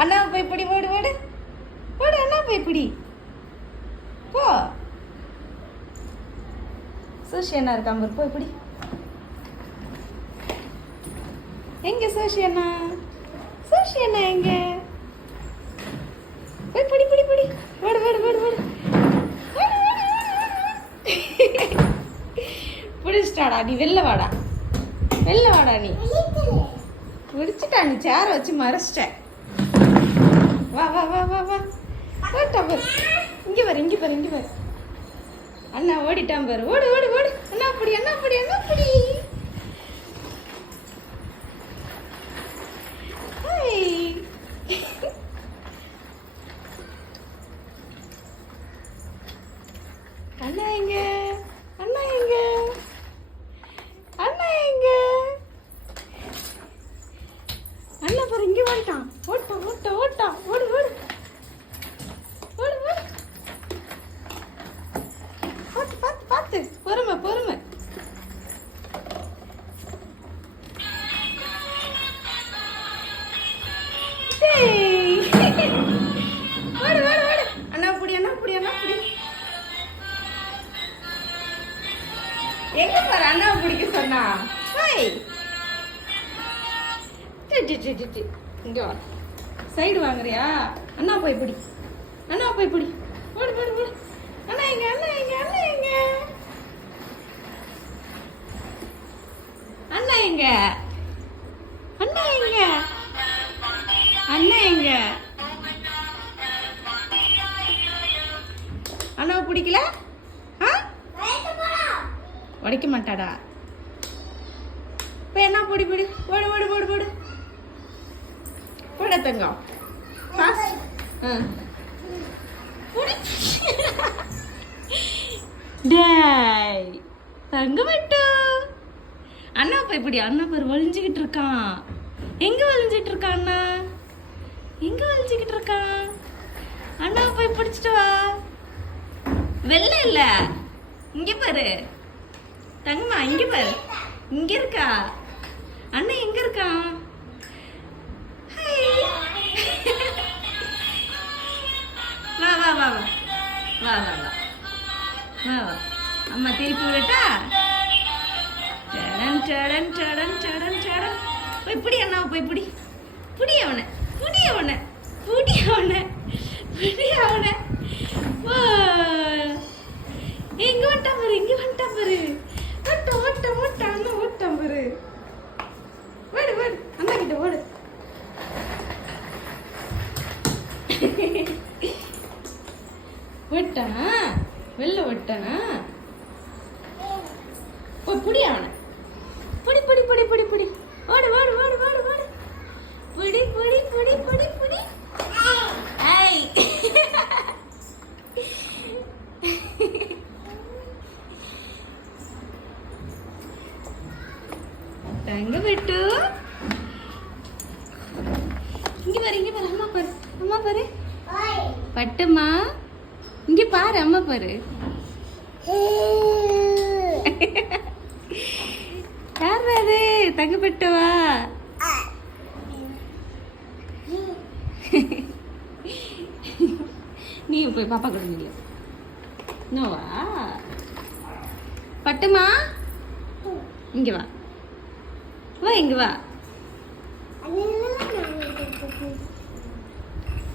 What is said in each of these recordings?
அண்ணா போய் பிடி போடு போடு. போடு அண்ணா போய் பிடி. போ. சூஷி அண்ணா இருக்காம பாரு, போய் பிடி. எங்க சூஷி அண்ணா? சூஷி அண்ணா எங்க? போய் பிடி பிடி பிடி. ஓடு ஓடு ஓடு ஓடு பிடிச்சிட்டாடா நீ வெளில வாடா. வெளில வாடா நீ. பிடிச்சிட்டா நீ சேரை வச்சு மறைச்சிட்ட. வா வா வா வா வா. ஓட்டான் பாரு இங்கே பாரு இங்கே பாரு இங்கே பாரு. அண்ணா ஓடிட்டான் பாரு. ஓடு ஓடு ஓடு. அண்ணா அப்படி அண்ணா அப்படி அண்ணா அப்படி ஹாய் அண்ணா எங்க அண்ணா எங்க அண்ணா எங்க அண்ணா பாரு இங்க வந்துட்டான். ஓட்டான் ஓட்ட ஓட்டான் ஓடு ஓடு. ஓடு ஓடு. பார்த்து பார்த்து பார்த்து. பொறுமை பொறுமை. டேய். ஓடு ஓடு ஓடு. அண்ணா புடி அண்ணா புடி அண்ணா புடி. எங்க பாரு அண்ணாவை பிடிக்க சொன்னா. ஹாய். வா. சைடு வாங்குறியா? அண்ணா போய் பிடி. அண்ணா போய் பிடி. ஓடு ஓடு ஓடு. அண்ணா எங்க அண்ணா எங்க அண்ணா எங்க அண்ணா எங்க அண்ணா எங்க அண்ணா எங்க அண்ணாவை பிடிக்கல? உடைக்க மாட்டாடா. இப்போ என்ன பிடி பிடி. ஓடு ஓடு ஓடு ஓடு. தங்கம் ஆ. டேய் தங்க அண்ணா இப்படி அண்ணா பேர் வலிஞ்சுக்கிட்டு இருக்கான். எங்க வலிஞ்சிட்டு இருக்கான் அண்ணா? எங்க வலிஞ்சுக்கிட்டு இருக்கான் அண்ணா போய் பிடிச்சிட்டு வா. வெள்ளை இல்ல. இங்க பாரு. தங்கம்மா இங்க பாரு. இங்க இருக்கா? அண்ணா எங்க இருக்கான்? வா வா வா. வா வா வா. வா வா. அம்மா திருப்பி விடட்டா? Sudden sudden sudden sudden sudden போய் பிடி அண்ணா போய் பிடி. பிடி அவனை பிடி அவனை பிடி அவனை பிடி அவனை. எங்க வந்துட்டான் பாரு இங்க வந்துட்டான் பாரு. ஓட்ட ஓட்ட ஓட்ட அண்ணா ஓட்டான் பாரு ஓடு ஓடு அண்ணா கிட்ட ஓடு ஓட்டான் வெளில ஓட்டான் போய் புடி அவனை புடி புடி புடி புடி புடி ஓடு ஓடு ஓடு ஓடு ஓடு புடி புடி புடி புடி புடி ஐ தங்க விட்டு இங்க பாரு இங்க பாரு அம்மா பாரு அம்மா பாரு பட்டுமா இங்க பாரு அம்மா பாரு. யார் அது தங்க நீ போய் பாப்பா கூட நில்லு நோவா பட்டுமா? இங்க வா. வா இங்க வா.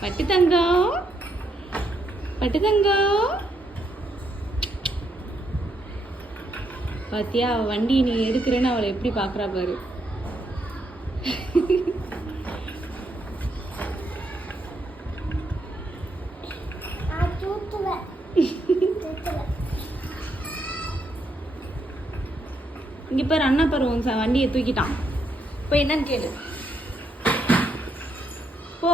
பட்டு தங்கம். பட்டு தங்கம் பாத்தியா அவ வண்டி நீ எடுக்கிறேன்னு அவளை எப்படி பாக்குறா பாரு. இங்க பாரு அண்ணா பாரு உன் ச- வண்டியை தூக்கிட்டான். இப்போ என்னன்னு கேளு. போ.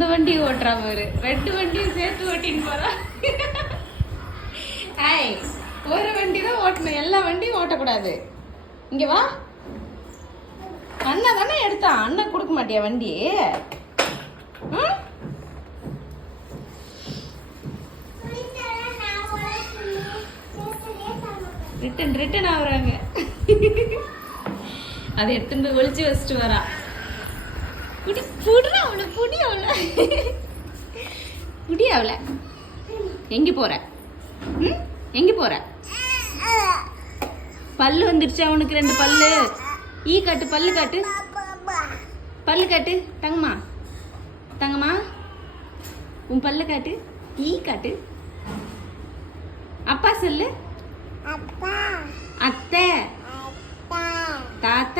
அந்த வண்டி ஓட்டுறா பாரு ரெண்டு வண்டியும் சேர்த்து ஓட்டின்னு போறா. ஏய் ஒரு வண்டி தான் ஓட்டணும். எல்லா வண்டியும் ஓட்டக்கூடாது. இங்க வா. அண்ணன் தானே எடுத்தான் அண்ணன் கொடுக்க மாட்டியா வண்டி? ம்? ரிட்டன் ரிட்டன் ஆகுறாங்க. அதை எடுத்துட்டு ஒழிச்சு வச்சுட்டு வரா. புடி புடுற அவளை புடி அவளை. புடி அவளை. எங்க போற? ம்? எங்க போற? பல்லு வந்துருச்சு அவனுக்கு ரெண்டு பல்லு? ஈ காட்டு பல்லு காட்டு. பல்லு காட்டு தங்கம்மா. தங்கம்மா உன் பல்லு காட்டு ஈ காட்டு. அப்பா சொல்லு. அத்தை. தாத்தா.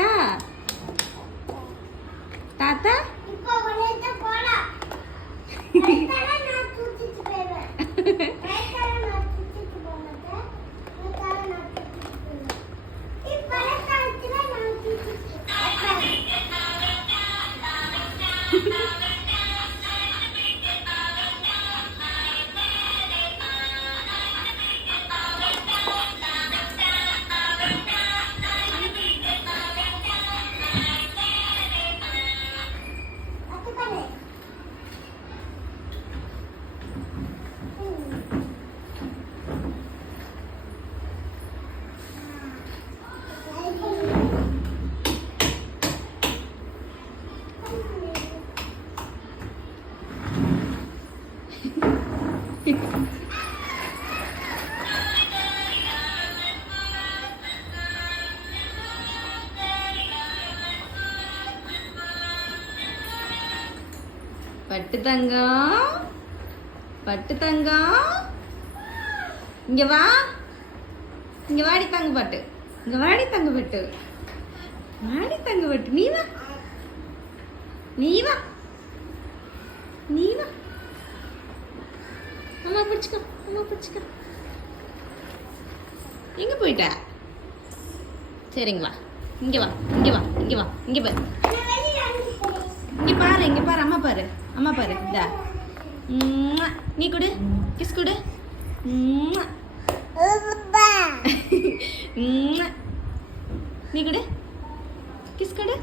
பட்டு தங்கம் பட்டு தங்கம் இங்க வா. இங்க வாடி தங்க பட்டு இங்க வாடி தங்க பட்டு வாடி தங்க பட்டு நீ வா. நீ வா. நீ வா. அம்மா பிடிச்சுக்கோ. அம்மா பிடிச்சுக்கோ. எங்க போயிட்ட? சரிங்களா. இங்க வா. இங்க வா. இங்க வா. இங்க பாரு. இங்க பாரு இங்க பாரு அம்மா பாரு அம்மா பாரு இந்தா. உம்மா. நீ கொடு கிஸ் கொடு. உம்மா. நீ கொடு கிஸ் கொடு.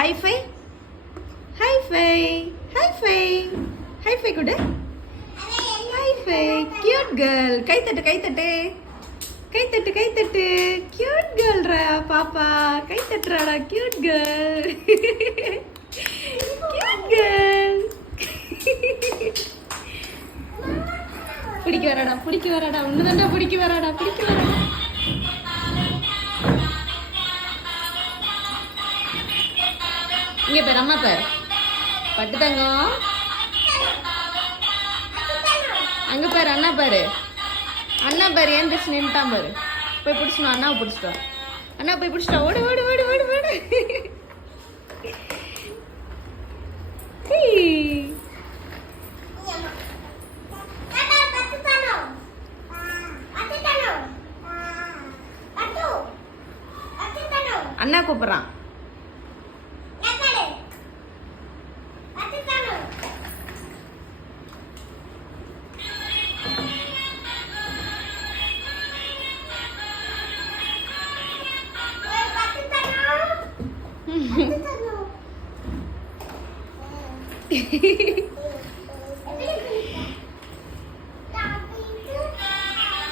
High five high five high five high five கொடு. ஹை ஃபை கியூட் கேர்ள் கை தட்டு கை தட்டு கை தட்டு கியூட் கேர்ள்ரா பாப்பா. கை தட்டுறாடா கியூட் கேர்ள் கியூட் கேர்ள் பிடிக்க வராடா பிடிக்க வராடா. ஒண்ணுதான்டா பிடிக்க வராடா பிடிக்க வராடா. இங்க பேர் அம்மா பேர். பட்டு தங்கம் அங்க பாரு அண்ணா பாரு. அண்ணா பாரு ஏன் பிடிச்சு நின்ட்டான் பாரு போய் பிடிச்சிடும் அண்ணாவை பிடிச்சிட்டோம் அண்ணா போய் பிடிச்சிட்டோம் ஓடு ஓடு ஓடு ஓடு ஓடு ஹீ. அண்ணா கூப்பிடுறான்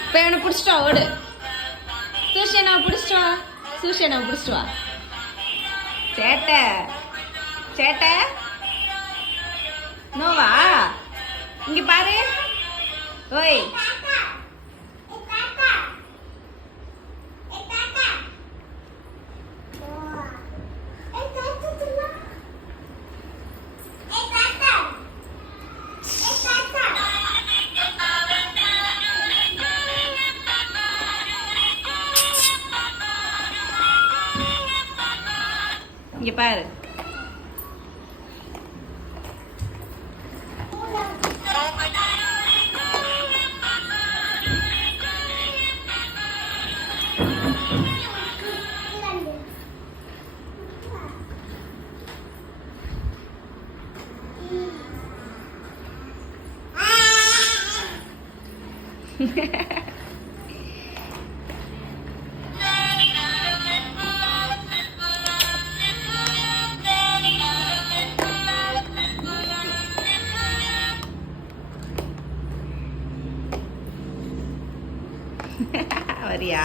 இப்போ இவனை பிடிச்சிட்டு வா ஓடு. சூஷியனாவை பிடிச்சிட்டு வா. சூஷியனாவை பிடிச்சிட்டு வா. சேட்டை. சேட்டை. நோவா இங்க பாரு. ஓய். ये पैर Yeah. வரியா